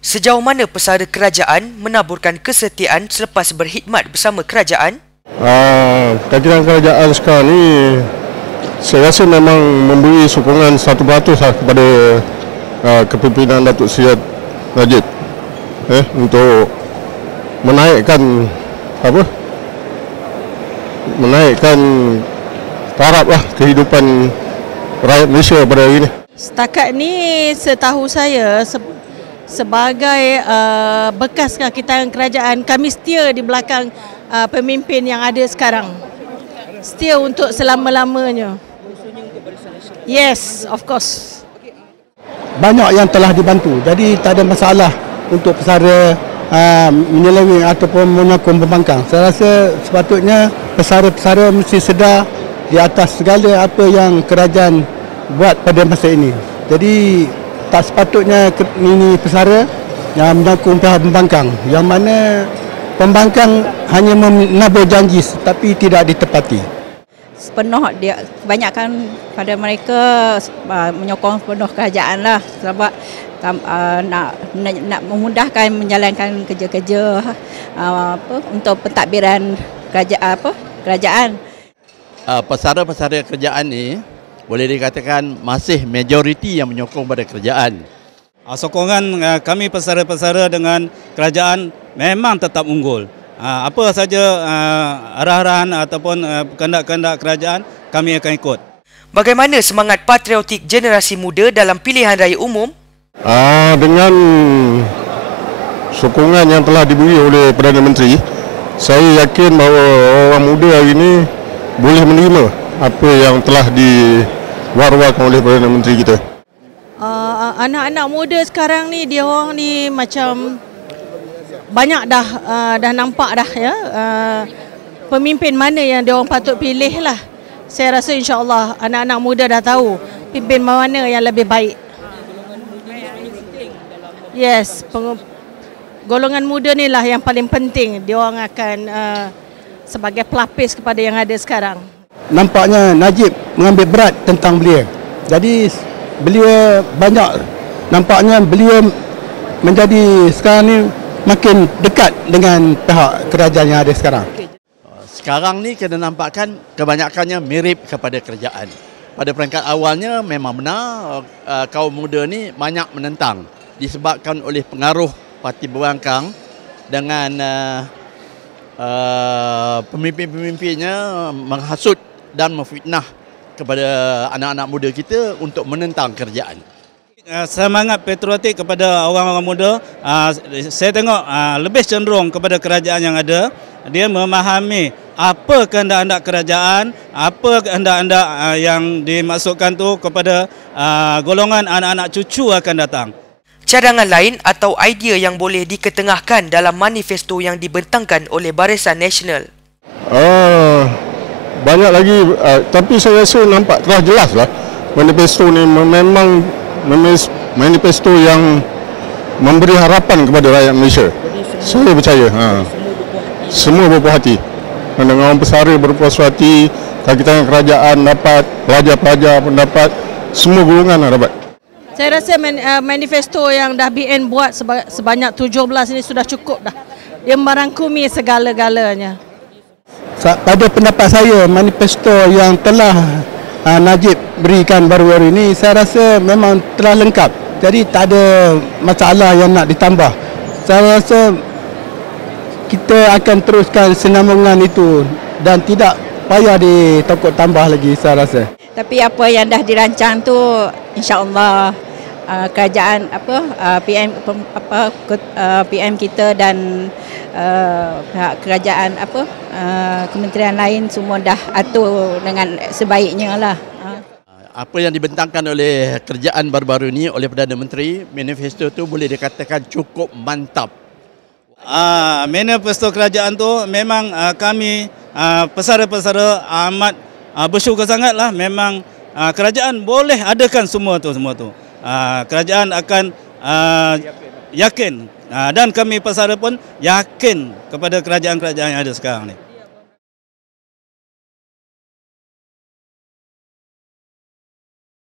Sejauh mana pesara kerajaan menaburkan kesetiaan selepas berkhidmat bersama kerajaan? Uh, kajian kerajaan sekarang ni saya rasa memang memberi sokongan satu peratus lah kepada uh, kepimpinan Datuk Seri Najib eh, untuk menaikkan apa menaikkan taraf lah kehidupan rakyat Malaysia pada hari ini. Setakat ni setahu saya sebagai uh, bekas kita kerajaan kami setia di belakang uh, pemimpin yang ada sekarang. Setia untuk selama-lamanya. Yes of course. Banyak yang telah dibantu. Jadi tak ada masalah untuk pesara uh, menyeleweng ataupun menyokong pembangkang. Saya rasa sepatutnya pesara-pesara mesti sedar di atas segala apa yang kerajaan buat pada masa ini. Jadi tak sepatutnya ini pesara yang menyokong pihak pembangkang yang mana pembangkang hanya menabur janji tetapi tidak ditepati. Sepenuh dia kebanyakan pada mereka uh, menyokong penuh kerajaan lah sebab uh, nak, nak nak memudahkan menjalankan kerja-kerja uh, apa untuk pentadbiran kerajaan apa kerajaan uh, pesara-pesara kerajaan ni boleh dikatakan masih majoriti yang menyokong pada kerajaan. Ah, sokongan ah, kami pesara-pesara dengan kerajaan memang tetap unggul. Ah, apa saja arah-arahan ataupun kehendak-kehendak kerajaan kami akan ikut. Bagaimana semangat patriotik generasi muda dalam pilihan raya umum? dengan sokongan yang telah diberi oleh Perdana Menteri, saya yakin bahawa orang muda hari ini boleh menerima apa yang telah di war-warkan oleh Perdana Menteri kita? Uh, anak-anak muda sekarang ni dia orang ni macam banyak dah uh, dah nampak dah ya uh, pemimpin mana yang dia orang patut pilih lah. Saya rasa insya-Allah anak-anak muda dah tahu pimpin mana yang lebih baik. Yes, golongan muda ni lah yang paling penting. Dia orang akan uh, sebagai pelapis kepada yang ada sekarang nampaknya Najib mengambil berat tentang beliau. Jadi beliau banyak nampaknya beliau menjadi sekarang ni makin dekat dengan pihak kerajaan yang ada sekarang. Sekarang ni kena nampakkan kebanyakannya mirip kepada kerajaan. Pada peringkat awalnya memang benar uh, kaum muda ni banyak menentang disebabkan oleh pengaruh parti berbangkang dengan uh, uh, pemimpin-pemimpinnya menghasut dan memfitnah kepada anak-anak muda kita untuk menentang kerjaan. Uh, semangat patriotik kepada orang-orang muda, uh, saya tengok lebih cenderung kepada kerajaan yang ada. Dia memahami apa kehendak-kehendak kerajaan, apa kehendak-kehendak yang dimasukkan tu kepada golongan anak-anak cucu akan datang. Cadangan lain atau idea yang boleh diketengahkan dalam manifesto yang dibentangkan oleh Barisan Nasional? Uh, banyak lagi. Uh, tapi saya rasa nampak telah jelas lah. Manifesto ni memang manifesto yang memberi harapan kepada rakyat Malaysia. Saya percaya ha. semua berpuas hati. Dengan orang pesara berpuas hati kakitan kerajaan dapat pelajar-pelajar pun dapat semua golongan lah dapat saya rasa uh, manifesto yang dah BN buat sebanyak 17 ini sudah cukup dah. Dia merangkumi segala-galanya. Pada pendapat saya manifesto yang telah uh, Najib berikan baru-baru ini saya rasa memang telah lengkap. Jadi tak ada masalah yang nak ditambah. Saya rasa kita akan teruskan senambungan itu dan tidak payah ditokok tambah lagi saya rasa. Tapi apa yang dah dirancang tu insyaallah uh, kerajaan apa uh, PM apa uh, PM kita dan uh, pihak kerajaan apa uh, kementerian lain semua dah atur dengan sebaiknya lah. Uh. Apa yang dibentangkan oleh kerajaan baru-baru ini oleh Perdana Menteri, manifesto tu boleh dikatakan cukup mantap. Uh, manifesto kerajaan tu memang uh, kami uh, pesara-pesara amat uh, bersyukur sangatlah memang uh, kerajaan boleh adakan semua tu semua tu. Uh, kerajaan akan uh, yakin Ah, dan kami pesara pun yakin kepada kerajaan-kerajaan yang ada sekarang ni.